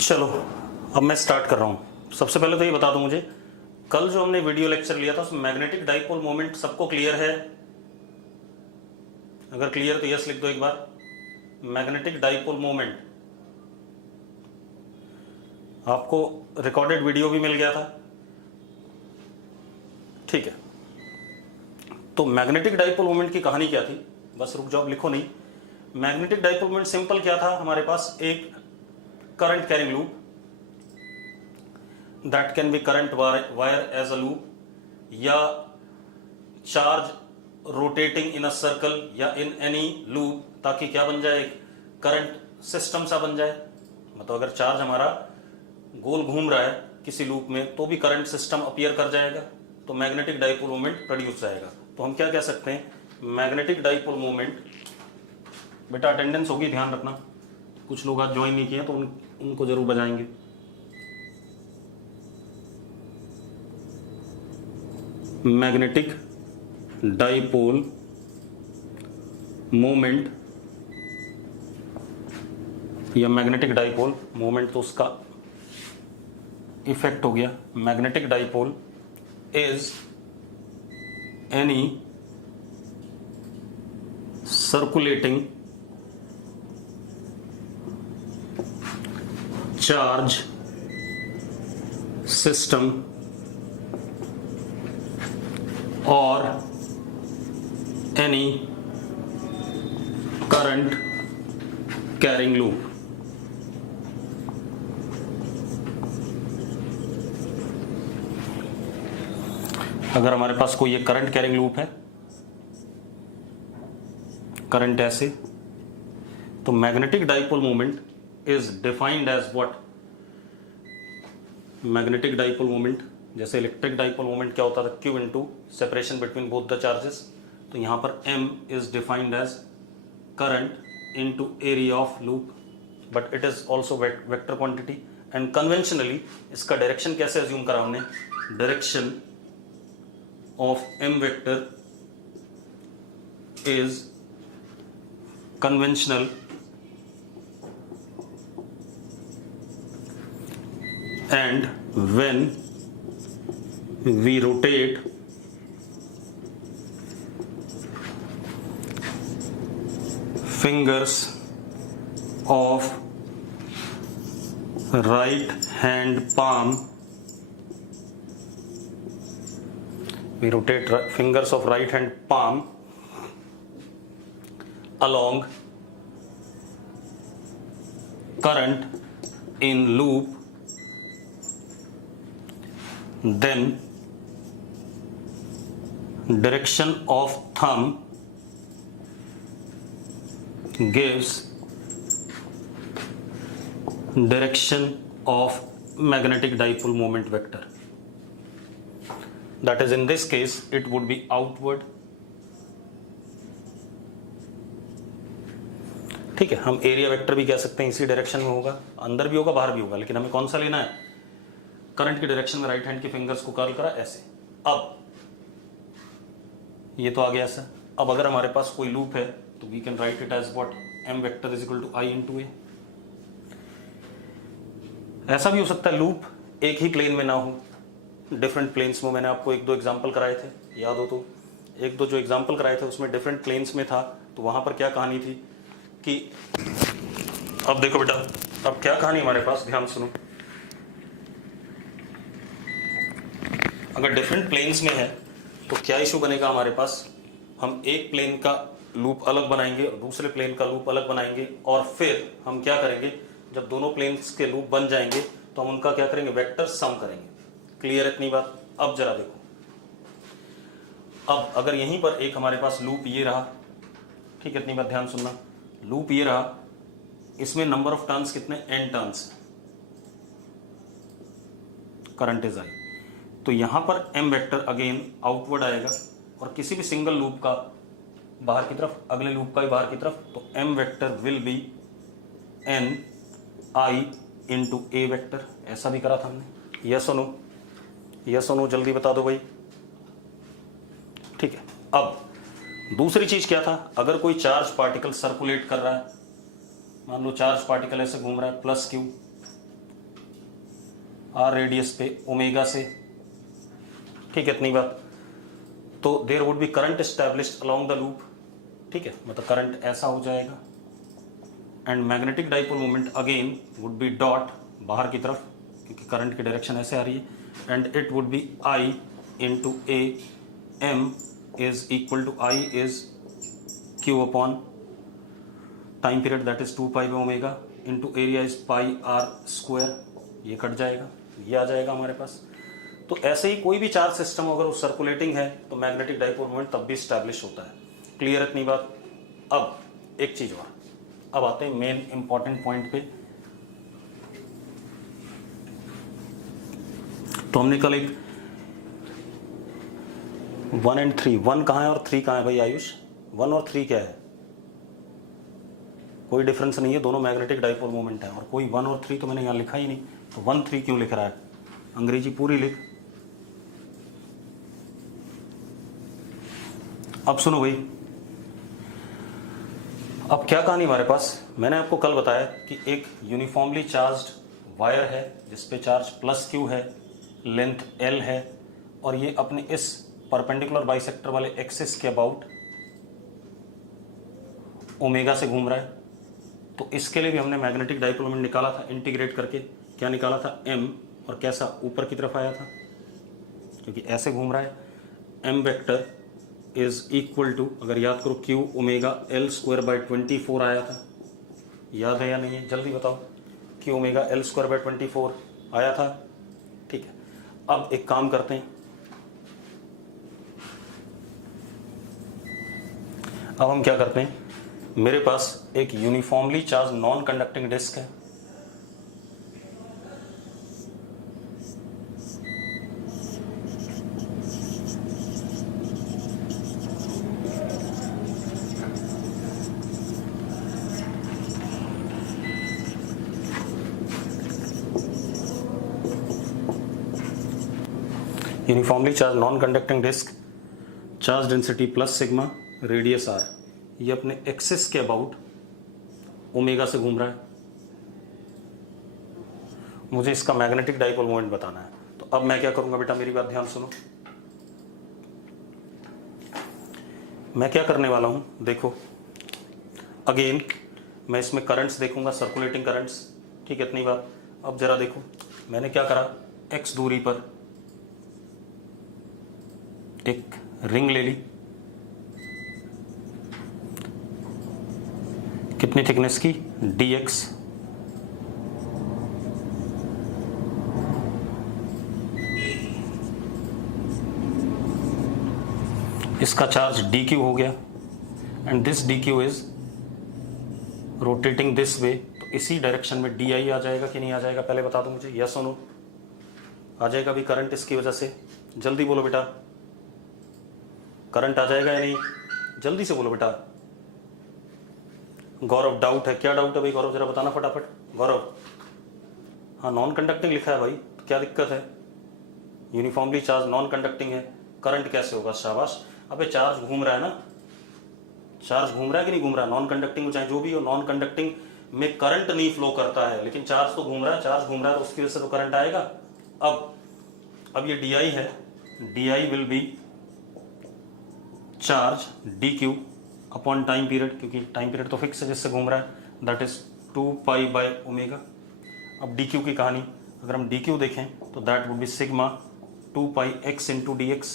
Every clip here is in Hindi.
चलो अब मैं स्टार्ट कर रहा हूँ। सबसे पहले तो ये बता दो मुझे, कल जो हमने वीडियो लेक्चर लिया था उसमें मैग्नेटिक डाइपोल मोमेंट सबको क्लियर है? अगर क्लियर तो यस लिख दो एक बार। मैग्नेटिक डाइपोल मोमेंट आपको रिकॉर्डेड वीडियो भी मिल गया था, ठीक है। तो मैग्नेटिक डाइपोल मोमेंट की कहानी क्या थी, बस रुक जाओ, लिखो नहीं। मैग्नेटिक डाइपोल मोमेंट सिंपल क्या था, हमारे पास एक current carrying loop, that can be current wire as a loop, या charge rotating in a circle या इन एनी लूप, ताकि क्या बन जाए, एक करंट सिस्टम सा बन जाए। मतलब अगर चार्ज हमारा गोल घूम रहा है किसी लूप में तो भी करंट सिस्टम अपीयर कर जाएगा, तो मैग्नेटिक डाइपोल मोमेंट प्रोड्यूस जाएगा। तो हम क्या कह सकते हैं, मैग्नेटिक डाइपोल मोमेंट, बेटा अटेंडेंस होगी, ध्यान रखना, कुछ लोग आज ज्वाइन नहीं किए तो उनको जरूर बजाएंगे। मैग्नेटिक डाइपोल मोमेंट या मैग्नेटिक डाइपोल मोमेंट तो उसका इफेक्ट हो गया। Magnetic dipole is any circulating charge system और एनी करंट कैरिंग लूप। अगर हमारे पास कोई ये करंट कैरिंग लूप है, करंट ऐसे, तो magnetic dipole moment is defined as what? Magnetic dipole moment, जैसे इलेक्ट्रिक डाइपोल मोमेंट क्या होता था, Q into separation between both the charges, तो यहां पर M is defined as current into area of loop, but it is also vector quantity. And conventionally इसका डायरेक्शन कैसे अज्यूम करा हमने, direction of M vector is conventional and when we rotate fingers of right hand palm, we rotate fingers of right hand palm along current in loop, then direction of thumb gives direction of magnetic dipole moment vector, that is in this case it would be outward। ठीक है, हम एरिया वेक्टर भी कह सकते हैं, इसी डायरेक्शन में होगा, अंदर भी होगा बाहर भी होगा, लेकिन हमें कौन सा लेना है, करंट की डायरेक्शन में राइट हैंड के फिंगर्स को कर्ल करा ऐसे। अब ये तो आ गया ऐसा। अब अगर हमारे पास कोई लूप है तो we can write it as what, M vector is equal to I into A. ऐसा भी हो सकता है लूप एक ही प्लेन में ना हो, डिफरेंट प्लेन्स में। मैंने आपको एक दो एग्जाम्पल कराए थे, याद हो तो, एक दो जो एग्जाम्पल कराए थे उसमें डिफरेंट प्लेन्स में था, तो वहां पर क्या कहानी थी कि, अब देखो बेटा, अब क्या कहानी हमारे पास, ध्यान सुनो। अगर डिफरेंट प्लेन्स में है तो क्या इशू बनेगा हमारे पास, हम एक प्लेन का लूप अलग बनाएंगे और दूसरे प्लेन का लूप अलग बनाएंगे, और फिर हम क्या करेंगे, जब दोनों प्लेन्स के लूप बन जाएंगे तो हम उनका क्या करेंगे, वेक्टर सम करेंगे। क्लियर है इतनी बात? अब जरा देखो, अब अगर यहीं पर एक हमारे पास लूप ये रहा, ठीक है, इतनी बात ध्यान सुनना, लूप ये रहा, इसमें नंबर ऑफ टर्न्स कितने, n turns, current is I, तो यहां पर M वेक्टर अगेन आउटवर्ड आएगा, और किसी भी सिंगल लूप का बाहर की तरफ, अगले लूप का भी बाहर की तरफ, तो M vector will be N I into A vector. ऐसा भी करा था हमने, यस और नो, यस और नो, जल्दी बता दो भाई। ठीक है, अब दूसरी चीज क्या था, अगर कोई चार्ज पार्टिकल सर्कुलेट कर रहा है, मान लो चार्ज पार्टिकल ऐसे घूम रहा है प्लस क्यू, आर रेडियस पे ओमेगा से, ठीक है, इतनी बात। तो there would be current established along the loop, ठीक है, मतलब करंट ऐसा हो जाएगा। And magnetic dipole moment again would be dot बाहर की तरफ, क्योंकि करंट की डायरेक्शन ऐसे आ रही है। And it would be I into a m is equal to I is q upon time period that is 2 pi by omega into area is pi r square. ये कट जाएगा, ये आ जाएगा हमारे पास। तो ऐसे ही कोई भी चार्ज सिस्टम अगर वो सर्कुलेटिंग है तो मैग्नेटिक डाइपोल मोमेंट तब भी स्टैब्लिश होता है। क्लियर इतनी बात। अब एक चीज और, अब आते हैं मेन इंपॉर्टेंट पॉइंट पे। तो हमने कल एक 1 and 3, 1 कहाँ है और 3 कहाँ है भाई आयुष? 1 और 3 क्या है? कोई डिफरेंस नहीं है, दोनों मैग्नेटिक डाइपोल मोमेंट है। और कोई 1 और 3 तो मैंने यहाँ लिखा ही नहीं, तो 1 3 क्यों लिख रहा है? अंग्रेजी पूरी लिख। अब सुनो भाई, अब क्या कहानी हमारे पास? मैंने आपको कल बताया कि एक यूनिफॉर्मली चार्ज्ड वायर है जिसपे चार्ज प्लस क्यू है, लेंथ एल है, और ये अपने इस परपेंडिकुलर बाइसेक्टर वाले एक्सिस के अबाउट ओमेगा से घूम रहा है। तो इसके लिए भी हमने मैग्नेटिक डाइपोल मोमेंट निकाला था इंटीग्रेट करके। क्या निकाला था? m, और कैसा? ऊपर की तरफ आया था क्योंकि ऐसे घूम रहा है। m vector is equal to, अगर याद करो, q omega l square by 24 आया था। याद है या नहीं है? जल्दी बताओ। q omega l square by 24 आया था, ठीक है। अब एक काम करते हैं, अब हम क्या करते हैं, मेरे पास एक uniformly charge non conducting disc है। Uniformly charge non conducting disc, charge density plus sigma, radius R, ये अपने एक्सिस के अबाउट ओमेगा से घूम रहा है। मुझे इसका मैग्नेटिक डाइपोल मोमेंट बताना है। तो अब मैं क्या करूंगा बेटा, मेरी बात ध्यान सुनो। मैं क्या करने वाला हूं, देखो, अगेन मैं इसमें करंट्स देखूंगा, सर्कुलेटिंग करंट्स, ठीक है, इतनी बात। अब जरा देखो, मैंने क्या करा, एक्स दूरी पर एक रिंग ले ली, कितनी थिकनेस की? dx, इसका चार्ज dq हो गया, and this dq is rotating this way. तो इसी डायरेक्शन में di आ जाएगा कि नहीं आ जाएगा? पहले बता दो मुझे, यस और नो। आ जाएगा भी करंट इसकी वजह से? जल्दी बोलो बेटा, करंट आ जाएगा या नहीं? जल्दी से बोलो बेटा। गौरव, डाउट है? क्या डाउट है भाई गौरव, जरा बताना फटाफट। गौरव, हाँ, नॉन कंडक्टिंग लिखा है भाई, तो क्या दिक्कत है? यूनिफॉर्मली चार्ज नॉन कंडक्टिंग है, करंट कैसे होगा? शाबाश। अबे चार्ज घूम रहा है ना, चार्ज घूम रहा है कि नहीं घूम रहा है? नॉन कंडक्टिंग हो चाहे जो भी हो, नॉन कंडक्टिंग में करंट नहीं फ्लो करता है, लेकिन चार्ज तो घूम रहा है। चार्ज घूम रहा है तो उसकी वजह से तो करंट आएगा। अब ये डी आई है, D I will be charge D Q upon time period, क्योंकि टाइम पीरियड तो फिक्स है जिससे घूम रहा है, that is 2 pi by omega. अब डी क्यू की कहानी, अगर हम डी क्यू देखें तो that would be sigma 2 pi x into D x.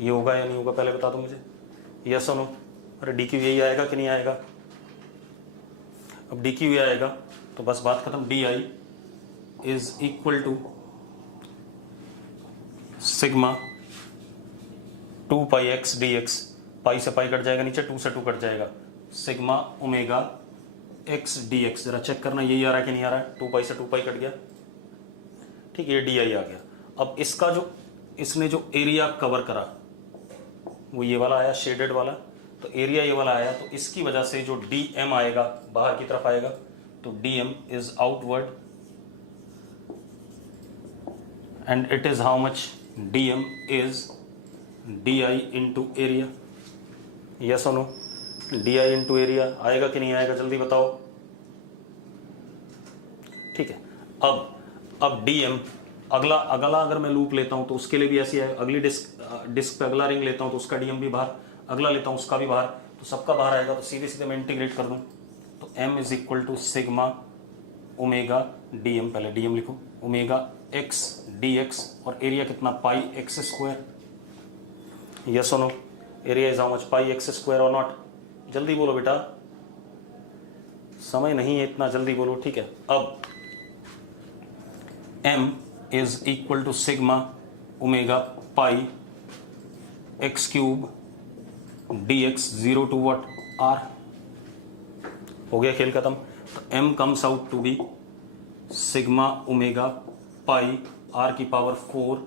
ये होगा या नहीं होगा? पहले बता दो मुझे, यस और नो। अरे डी क्यू यही आएगा कि नहीं आएगा? अब डी क्यू ये आएगा तो बस बात खत्म। D I is equal to sigma 2 pi x d x, pi से पाई कट जाएगा नीचे, 2 से 2 कट जाएगा, sigma omega x d x. जरा चेक करना यही आ रहा है कि नहीं आ रहा है? 2 पाई से 2 पाई कट गया, ठीक है, ये डी आई आ गया। अब इसका जो इसने जो एरिया कवर करा वो ये वाला आया, शेडेड वाला, तो एरिया ये वाला आया, तो इसकी वजह से जो डी एम आएगा बाहर की तरफ आएगा, तो d M is outward and it is how much? D M is d I into area. Yes और no? D I into area आएगा कि नहीं आएगा? जल्दी बताओ। ठीक है, अब डी एम अगला अगला अगर मैं लूप लेता हूं तो उसके लिए भी ऐसी है, अगली डिस्क पे अगला रिंग लेता हूं तो उसका डीएम भी बाहर, अगला लेता हूं उसका भी बाहर, तो सबका बाहर आएगा, तो सीधे सीधे मैं इंटीग्रेट कर दूं तो m is equal to sigma omega dm, पहले डीएम लिखो, ओमेगा एक्स डी एक्स, और एरिया कितना पाई एक्स स्क्वायर, यस और no, area is how much pi x square और नॉट, जल्दी बोलो बेटा, समय नहीं है इतना, जल्दी बोलो, ठीक है। अब m is equal to sigma omega pi x cube d x, 0 to what r, हो गया खेल खत्म। तो m comes out to be sigma omega pi r की पावर 4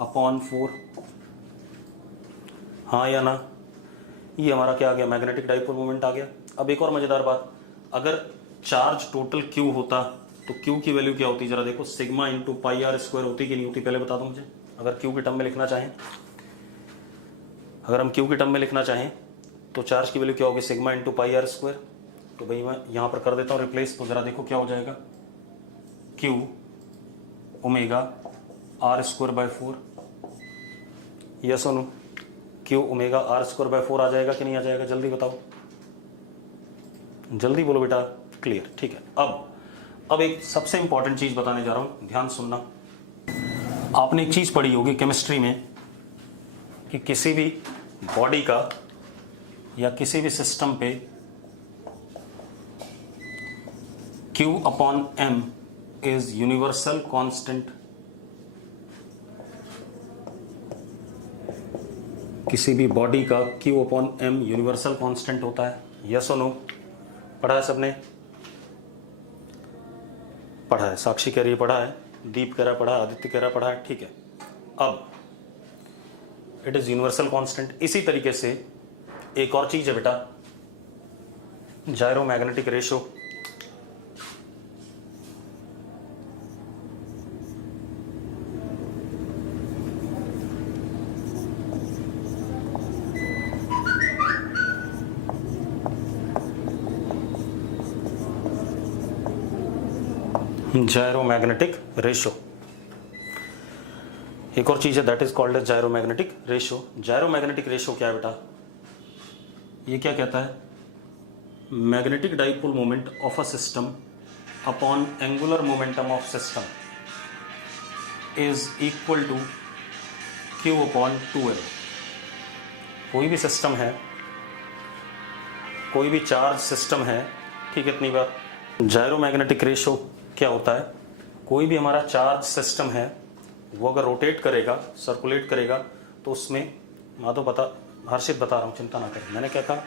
अपॉन 4, हाँ या ना, ये हमारा क्या आ गया, मैग्नेटिक डाइपोल मोमेंट आ गया। अब एक और मजेदार बात, अगर चार्ज टोटल q होता तो q की वैल्यू क्या होती, जरा देखो, sigma into pi r square होती कि नहीं होती, पहले बता दो मुझे। अगर q के टर्म में लिखना चाहें, अगर हम q के टर्म में लिखना चाहें तो चार्ज की वैल्यू क्या होगी, sigma into pi r square. तो भाई मैं यहां पर कर देता हूं रिप्लेस, तो जरा देखो क्या हो जाएगा, q omega are square by 4, yes और no, q omega are square by 4 आ जाएगा कि नहीं आ जाएगा, जल्दी बताओ, जल्दी बोलो बेटा, क्लियर, ठीक है। अब एक सबसे इंपॉर्टेंट चीज बताने जा रहा हूं, ध्यान सुनना। आपने एक चीज पढ़ी होगी केमिस्ट्री में कि किसी भी बॉडी का या किसी भी सिस्टम पे Q upon M is universal constant, किसी भी बॉडी का Q upon M universal constant होता है, यस और नो, पढ़ा है सबने, पढ़ा है, साक्षी कह रही है पढ़ा है, दीप कह रहा है पढ़ा है, आदित्य कह रहा है पढ़ा है, ठीक है। अब इट इज यूनिवर्सल कांस्टेंट। इसी तरीके से एक और चीज है बेटा, gyro magnetic ratio, gyromagnetic ratio, एक और चीज है that is called as gyromagnetic ratio. Gyromagnetic ratio क्या है बेटा, ये क्या कहता है, magnetic dipole moment of a system upon angular momentum of system is equal to Q upon 2L। कोई भी सिस्टम है, कोई भी चार्ज सिस्टम है, ठीक है, इतनी बात। जायरोमैग्नेटिक रेशो क्या होता है, कोई भी हमारा चार्ज सिस्टम है वो अगर रोटेट करेगा, सर्कुलेट करेगा, तो उसमें माधव बता, हर्षित बता रहा हूँ, चिंता ना करें, मैंने क्या कहा,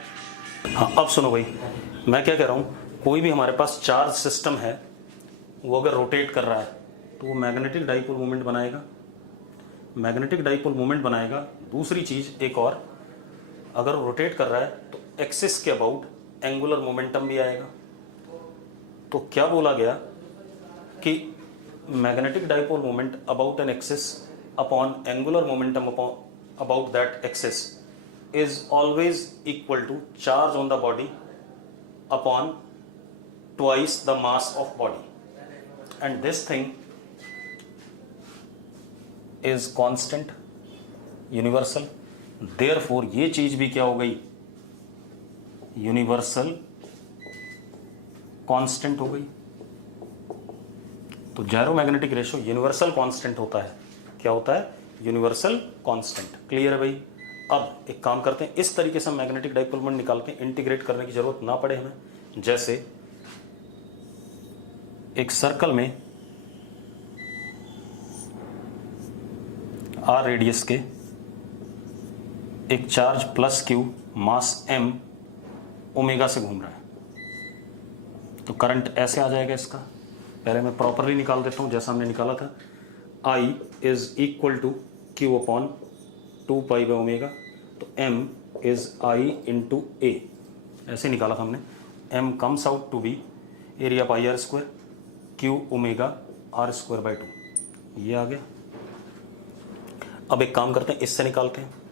हाँ अब सुनो भाई, मैं क्या कह रहा हूँ, कोई भी हमारे पास चार्ज सिस्टम है वो अगर रोटेट कर रहा है तो वो मैग्नेटिक डाइपोल मोमेंट बनाएगा, मैग्नेटिक डाइपोल मोमेंट बनाएगा। दूसरी चीज एक और, अगर रोटेट कर रहा है तो एक्सिस के अबाउट एंगुलर मोमेंटम भी आएगा। तो क्या बोला गया कि magnetic dipole moment about an axis upon angular momentum about that axis is always equal to charge on the body upon twice the mass of body, and this thing is constant, universal, therefore ये चीज भी क्या हो गई, यूनिवर्सल कांस्टेंट हो गई। तो जायरोमैग्नेटिक रेशो यूनिवर्सल कांस्टेंट होता है, क्या होता है, यूनिवर्सल कांस्टेंट, क्लियर है भाई। अब एक काम करते हैं, इस तरीके से हम मैग्नेटिक डाइपोल मोमेंट निकालते हैं, इंटीग्रेट करने की जरूरत ना पड़े हमें। जैसे एक सर्कल में आर रेडियस के एक चार्ज प्लस क्यू मास m ओमेगा से घूम रहा है, तो करंट ऐसे आ जाएगा इसका, पहले मैं प्रॉपरली निकाल देता हूं जैसा हमने निकाला था, I is equal to Q upon 2 pi by omega, तो m is I into a, ऐसे निकाला था हमने। m comes out to be area pi r square q omega are square by 2, ये आ गया। अब एक काम करते हैं, इससे निकालते हैं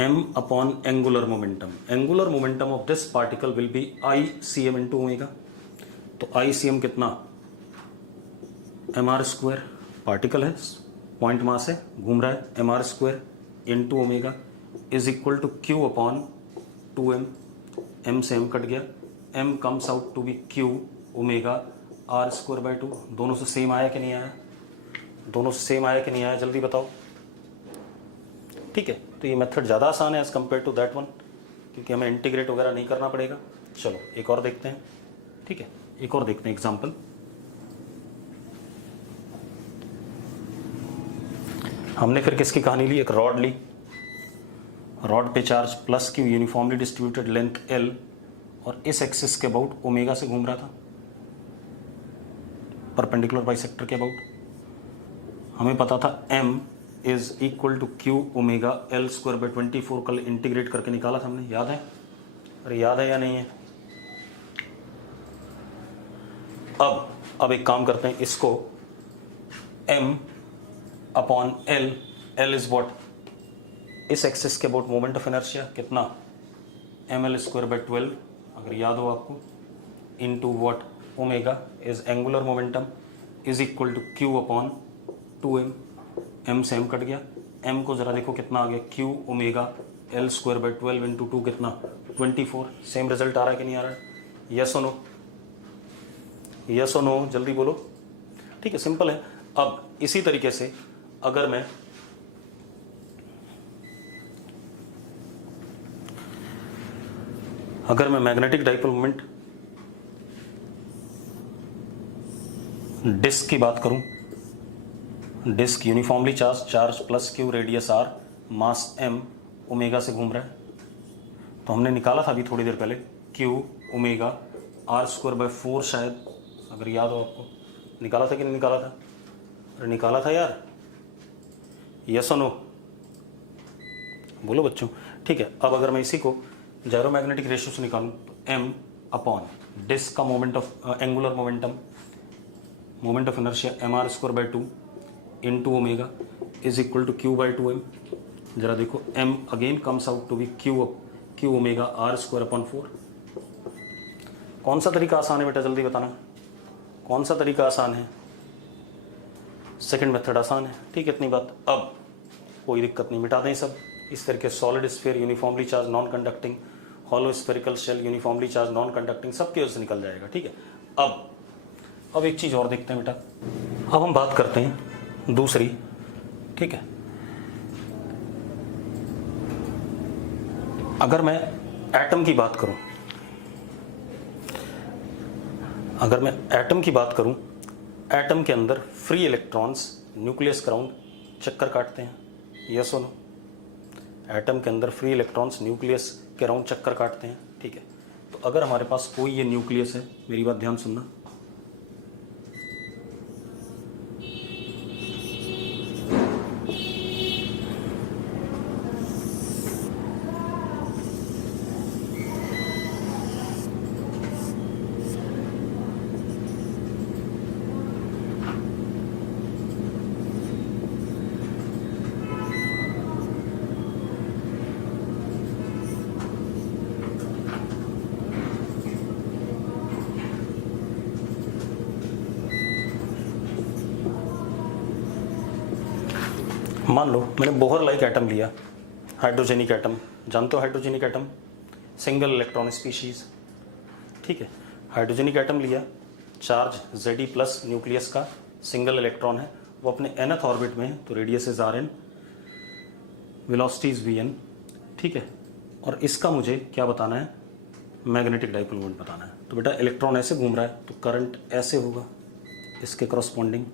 m upon angular momentum, angular momentum of this particle will be I CM into omega, तो I CM कितना, mr स्क्वायर पार्टिकल है, पॉइंट मास है, घूम रहा है, m r square into omega is equal to Q upon 2m। m से m कट गया, m comes out to be q omega are square by 2। दोनों से सेम आया कि नहीं आया? दोनों से सेम आया कि नहीं आया? जल्दी बताओ। ठीक है, तो ये मेथड ज़्यादा आसान है as compare to that one, क्योंकि हमें इंटीग्रेट वगैरह नहीं करना पड़ेगा। चलो एक और देखते हैं। ठीक है, एक और देखते हैं एग्जाम्पल। हमने फिर किसकी कहानी ली? एक रॉड ली, रॉड पे charge plus Q uniformly distributed length L और इस एक्सिस के अबाउट ओमेगा से घूम रहा था, परपेंडिकुलर बाइसेक्टर के अबाउट। हमें पता था m is equal to q omega L square by 24, कल इंटीग्रेट करके निकाला था हमने, याद है? अरे याद है या नहीं है? अब एक काम करते हैं, इसको m upon L, L is what? इस एक्सिस के अबाउट मोमेंट ऑफ इनर्शिया कितना? एम एल स्क्वायर बाई 12, अगर याद हो आपको, into what? Omega is angular momentum is equal to Q upon 2m। m से m कट गया, m को जरा देखो कितना आ गया, Q omega L square by 12 into 2 कितना? 24। सेम रिजल्ट आ रहा है कि नहीं आ रहा है? यस और नो? यस और नो? जल्दी बोलो। ठीक है, सिंपल है। अब इसी तरीके से अगर मैं मैग्नेटिक डाइपोल मोमेंट डिस्क की बात करूं, disc uniformly charge plus q radius r mass m omega से घूम रहा है, तो हमने निकाला था अभी थोड़ी देर पहले q omega are square by 4 शायद, अगर याद हो आपको। निकाला था कि नहीं निकाला था? अरे निकाला था यार, यस और नो? बोलो बच्चों। ठीक है, अब अगर मैं इसी को जायरोमैग्नेटिक रेशियो से निकालूं तो m अपॉन डिस्क का moment of angular momentum, moment of inertia m r square by 2 into omega is equal to q by 2m। जरा देखो, m again comes out to be q omega are square upon 4। कौन सा तरीका आसान है बेटा, जल्दी बताना, कौन सा तरीका आसान है? सेकंड मेथड आसान है। ठीक है, इतनी बात। अब कोई दिक्कत नहीं, मिटा दें सब। इस तरीके solid sphere uniformly charge non conducting, hollow spherical shell uniformly charge non conducting, सबके उससे निकल जाएगा। ठीक है, अब एक चीज़ और देखते हैं बेटा। अब हम बात करते हैं दूसरी। ठीक है, अगर मैं एटम की बात करूं, अगर मैं एटम की बात करूं, एटम के अंदर फ्री इलेक्ट्रॉन्स न्यूक्लियस के राउंड चक्कर काटते हैं, यस और नो? एटम के अंदर फ्री इलेक्ट्रॉन्स न्यूक्लियस के राउंड चक्कर काटते हैं। ठीक है, तो अगर हमारे पास कोई ये न्यूक्लियस है, मेरी बात ध्यान सुनना, मान लो मैंने बोहर लाइक एटम लिया, हाइड्रोजेनिक एटम, जानते हो hydrogenic atom? Single electron species. ठीक है, हाइड्रोजेनिक एटम लिया, चार्ज Ze प्लस न्यूक्लियस का, सिंगल इलेक्ट्रॉन है, वो अपने nth ऑर्बिट में है, तो radius is Rn, velocity is Vn। ठीक है, और इसका मुझे क्या बताना है? मैग्नेटिक डाइपोल मोमेंट बताना है। तो बेटा इलेक्ट्रॉन ऐसे घूम रहा है, तो करंट ऐसे होगा, इसके करस्पॉन्डिंग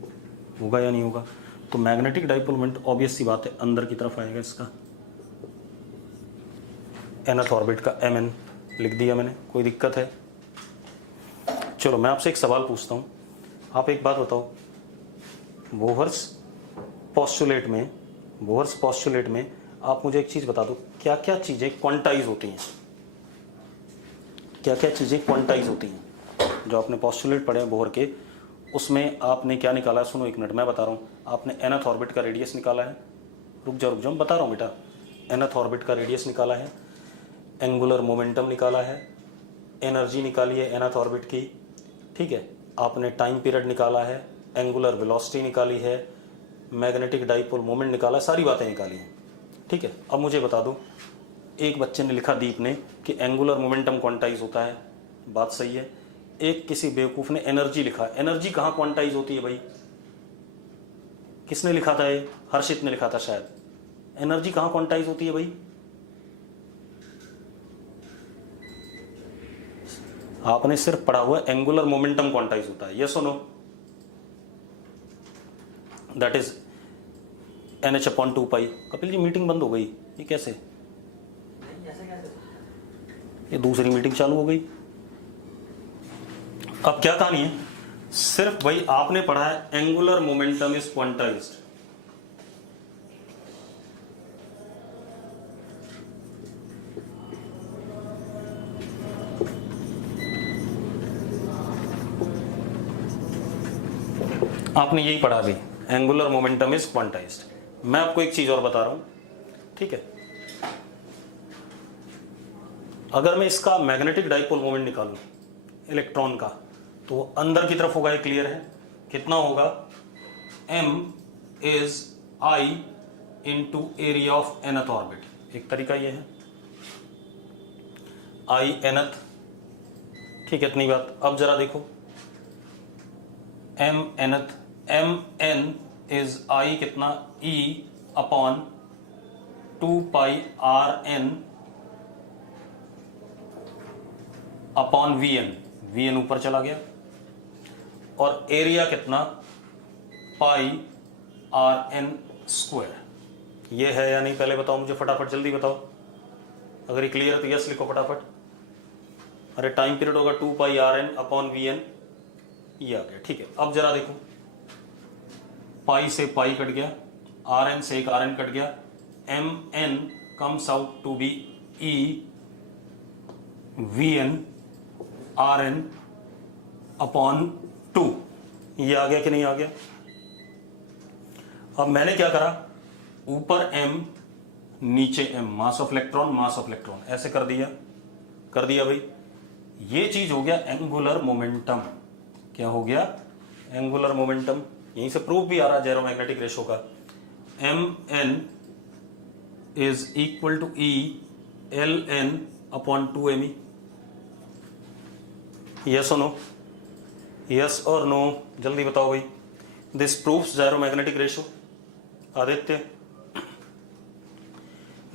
होगा या नहीं होगा? तो मैग्नेटिक डाइपोल मोमेंट ऑब्वियस सी बात है अंदर की तरफ आएगा, इसका nth ऑर्बिट का Mn लिख दिया मैंने, कोई दिक्कत है? चलो मैं आपसे एक सवाल पूछता हूँ, आप एक बात बताओ, बोहर्स पोस्टुलेट में आप मुझे एक चीज़ बता दो, क्या क्या चीज़ें क्वांटाइज होती हैं? क्या क्या चीज़ें क्वांटाइज होती हैं? जो आपने पोस्टुलेट पढ़े हैं बोहर के, उसमें आपने क्या निकाला है? सुनो एक मिनट, मैं बता रहा हूँ। आपने nth ऑर्बिट का रेडियस निकाला है, रुक जाओ मैं बता रहा हूँ बेटा। nth ऑर्बिट का रेडियस निकाला है, एंगुलर मोमेंटम निकाला है, एनर्जी निकाली है nth ऑर्बिट की। ठीक है, आपने टाइम पीरियड निकाला है, एंगुलर वेलोसिटी निकाली है, मैग्नेटिक डाइपोल मोमेंट निकाला, सारी बातें निकाली हैं, ठीक है। अब मुझे बता दो, एक बच्चे ने लिखा, दीप ने, कि एंगुलर मोमेंटम क्वांटाइज होता है, बात सही है। एक किसी बेवकूफ़ ने एनर्जी लिखा, एनर्जी कहाँ क्वांटाइज होती है भाई? किसने लिखा था ये? हर्षित ने लिखा था शायद। एनर्जी कहाँ क्वांटाइज होती है भाई? आपने सिर्फ पढ़ा हुआ एंगुलर मोमेंटम क्वांटाइज होता है, यस और no? That is NH/2 pi. Kapil ji meeting बंद हो गई, ये कैसे? ये दूसरी मीटिंग चालू हो गई। अब क्या कहानी है? सिर्फ भाई आपने पढ़ा है एंगुलर मोमेंटम इज क्वांटाइज्ड। आपने यही पढ़ा भी, एंगुलर मोमेंटम इज क्वांटाइज्ड। मैं आपको एक चीज और बता रहा हूं, ठीक है। अगर मैं इसका मैग्नेटिक डाइपोल मोमेंट निकालूं इलेक्ट्रॉन का, तो वो अंदर की तरफ होगा, ये क्लियर है। कितना होगा? m is I into area of nth orbit. एक तरीका ये है, I nth, ठीक है, इतनी बात। अब जरा देखो, m nth, m n is I कितना? E अपॉन 2 पाई r n upon we n ऊपर चला गया, और एरिया कितना? Pi are n square. ये है या नहीं पहले बताओ मुझे, फटाफट जल्दी बताओ। अगर ये क्लियर है तो यस लिखो फटाफट। अरे टाइम पीरियड होगा 2 pi are N upon we N, ये आ गया, ठीक है। अब जरा देखो, पाई से पाई कट गया, आर एन से एक आर एन कट गया, m n comes out to be e v n r N upon 2। ये आ गया कि नहीं आ गया? अब मैंने क्या करा, ऊपर m नीचे m, mass of electron mass of electron, ऐसे कर दिया भाई। ये चीज हो गया एंगुलर मोमेंटम। क्या हो गया? Angular momentum. यहीं से प्रूफ भी आ रहा है जेरोमैग्नेटिक रेशो का। mn is equal to E ln upon 2me। Yes और नो? यस और नो? जल्दी बताओ भाई। This proves gyromagnetic ratio. Aditya,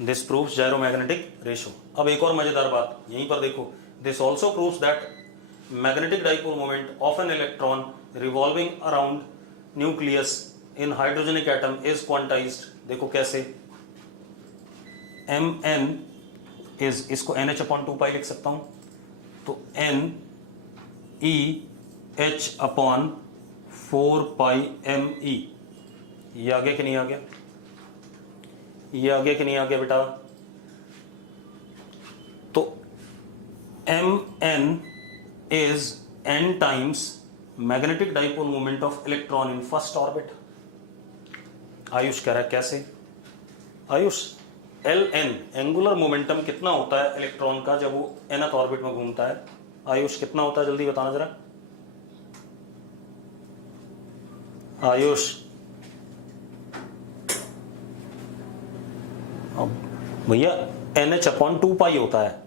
this proves gyromagnetic ratio. अब एक और मजेदार बात यहीं पर देखो, this also proves that magnetic dipole moment of an electron revolving around nucleus in hydrogenic atom is quantized. देखो कैसे, mn इज, इसको NH/2 पाई लिख सकता हूं, तो n E H upon 4 pi ME। ये आ गया कि नहीं आ गया? ये आ गया कि नहीं आ गया बेटा? तो mn is n times magnetic dipole moment of electron in first orbit. Ayush कह रहा है कैसे? आयुष, ln एंगुलर मोमेंटम कितना होता है इलेक्ट्रॉन का जब वो nth ऑर्बिट में घूमता है? आयुष कितना होता है, जल्दी बताना जरा। आयुष, भैया NH/2 पाई होता है,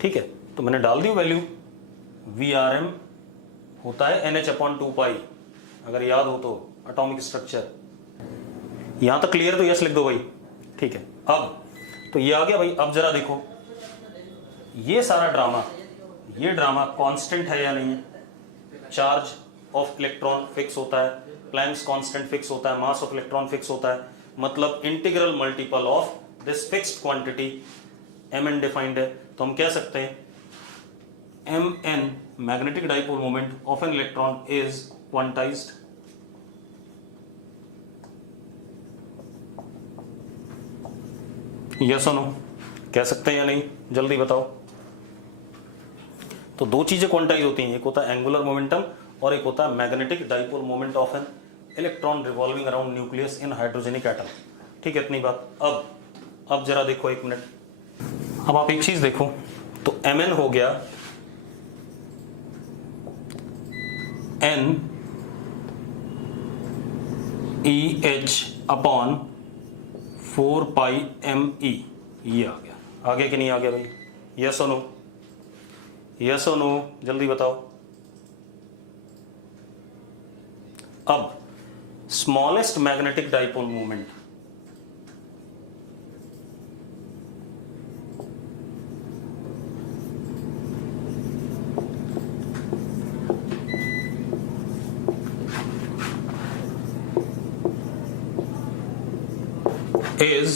ठीक है। तो मैंने डाल दी वैल्यू, VRM होता है NH/2 पाई, अगर याद हो तो एटॉमिक स्ट्रक्चर। यहां तक क्लियर? तो यस लिख दो भाई, ठीक है। अब तो ये आ गया भाई। अब जरा देखो, ये सारा ड्रामा, ये ड्रामा कांस्टेंट है या नहीं है? चार्ज ऑफ इलेक्ट्रॉन फिक्स होता है, प्लैंक्स कांस्टेंट फिक्स होता है, मास ऑफ इलेक्ट्रॉन फिक्स होता है, मतलब integral multiple of this fixed quantity mn defined है। तो हम कह सकते हैं mn magnetic dipole moment of an electron is quantized. Yes और नो? कह सकते हैं या नहीं? जल्दी बताओ। तो दो चीजें क्वांटाइज होती हैं, एक होता है एंगुलर मोमेंटम और एक होता है magnetic dipole moment of an electron revolving around nucleus in hydrogenic atom, ठीक है। इतनी बात। अब जरा देखो, एक मिनट। अब आप एक चीज देखो, तो mn हो गया n ई एच अपॉन 4 पाई एम ई, ये आ गया। आगे कि नहीं आ गया भाई? यस और नो? यस और नो? जल्दी बताओ। अब smallest magnetic dipole moment, is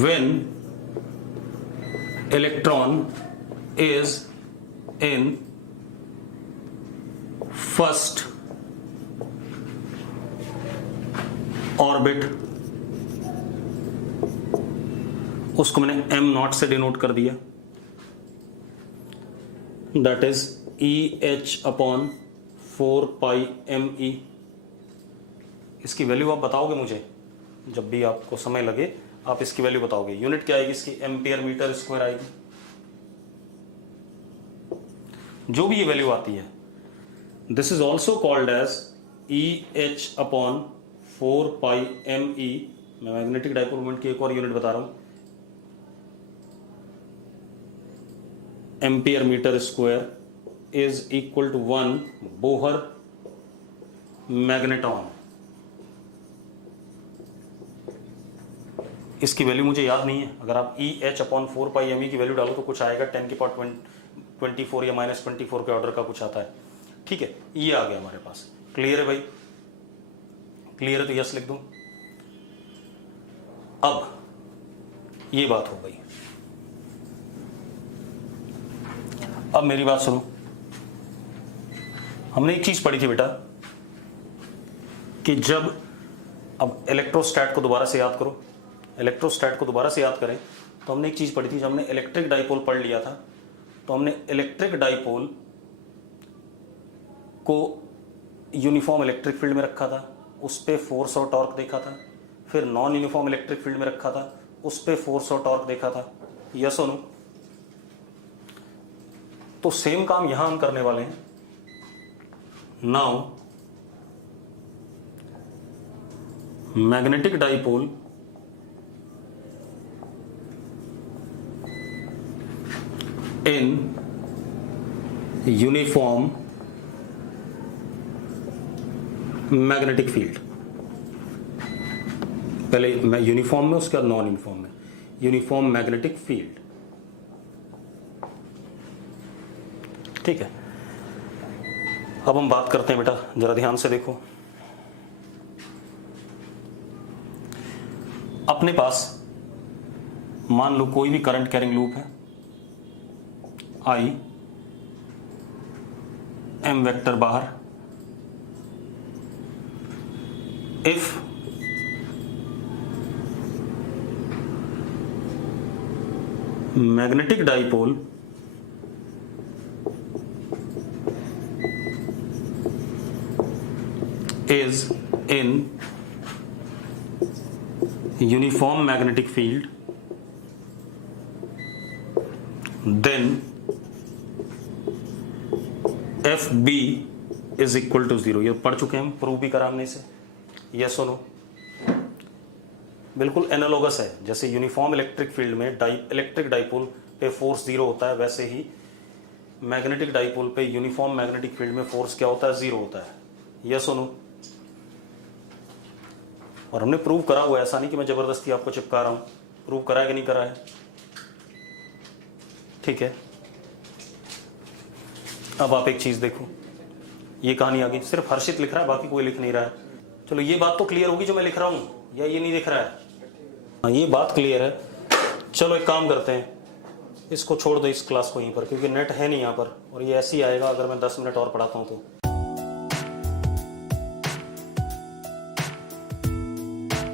when electron is in first orbit, उसको मैंने m नॉट से डिनोट कर दिया, that is EH upon 4 pi ME। इसकी वैल्यू आप बताओगे मुझे, जब भी आपको समय लगे आप इसकी वैल्यू बताओगे। यूनिट क्या आएगी इसकी? एम्पियर मीटर स्क्वायर आएगी। जो भी ये वैल्यू आती है, this is also called as EH upon 4 pi ME। मैं मैग्नेटिक डाइपोल मोमेंट की एक और यूनिट बता रहा हूं, ampere metre square is equal to 1 Bohr magneton. इसकी वैल्यू मुझे याद नहीं है, अगर आप EH अपॉन 4 पाई ME की वैल्यू डालो तो कुछ आएगा 10 की पावर 24 या -24 के ऑर्डर का कुछ आता है। ठीक है, ये आ गया हमारे पास। क्लियर है भाई? क्लियर है तो यस लिख दूं। अब ये बात हो गई। अब मेरी बात सुनो, हमने एक चीज पढ़ी थी बेटा कि जब, अब इलेक्ट्रोस्टैट को दोबारा से याद करो, इलेक्ट्रोस्टैट को दोबारा से याद करें तो हमने एक चीज पढ़ी थी, जब हमने इलेक्ट्रिक डाइपोल पढ़ लिया था तो हमने इलेक्ट्रिक डाइपोल को यूनिफॉर्म इलेक्ट्रिक फील्ड में रखा था, उस पे फोर्स और टॉर्क देखा था। फिर नॉन यूनिफॉर्म इलेक्ट्रिक फील्ड में रखा था, उस पे फोर्स और टॉर्क देखा था। यस और नो? तो सेम काम यहां हम करने वाले हैं। Now magnetic dipole in uniform magnetic field, पहले मैं यूनिफॉर्म में, उसके बाद नॉन यूनिफॉर्म में, यूनिफॉर्म मैग्नेटिक फील्ड। ठीक है, अब हम बात करते हैं बेटा, जरा ध्यान से देखो। अपने पास मान लो कोई भी करंट कैरिंग लूप है, आई एम वेक्टर बाहर, if magnetic dipole is in uniform magnetic field, then F B is equal to 0। ये पढ़ चुके हैं हम, प्रूव भी करा हमने इसे। यस और नो? बिल्कुल एनालोगस है, जैसे यूनिफॉर्म इलेक्ट्रिक फील्ड में इलेक्ट्रिक डाइपोल पे फोर्स 0 होता है, वैसे ही मैग्नेटिक डाइपोल पे यूनिफॉर्म मैग्नेटिक फील्ड में फोर्स क्या होता है? 0 होता है। यस और नो? और हमने प्रूव करा हुआ है, ऐसा नहीं कि मैं जबरदस्ती आपको चिपका रहा हूं, प्रूव करा है कि नहीं करा है। ठीक है, अब आप एक चीज देखो, ये कहानी आ गई, सिर्फ हर्षित लिख रहा है, बाकी कोई लिख नहीं रहा है। चलो ये बात तो क्लियर होगी जो मैं लिख रहा हूं, या ये नहीं दिख रहा है? हाँ, ये बात क्लियर है। चलो एक काम करते हैं, इसको छोड़ दो इस क्लास को यहीं पर, क्योंकि नेट है नहीं यहाँ पर, और ये ऐसे ही आएगा अगर मैं 10 मिनट और पढ़ाता हूँ तो।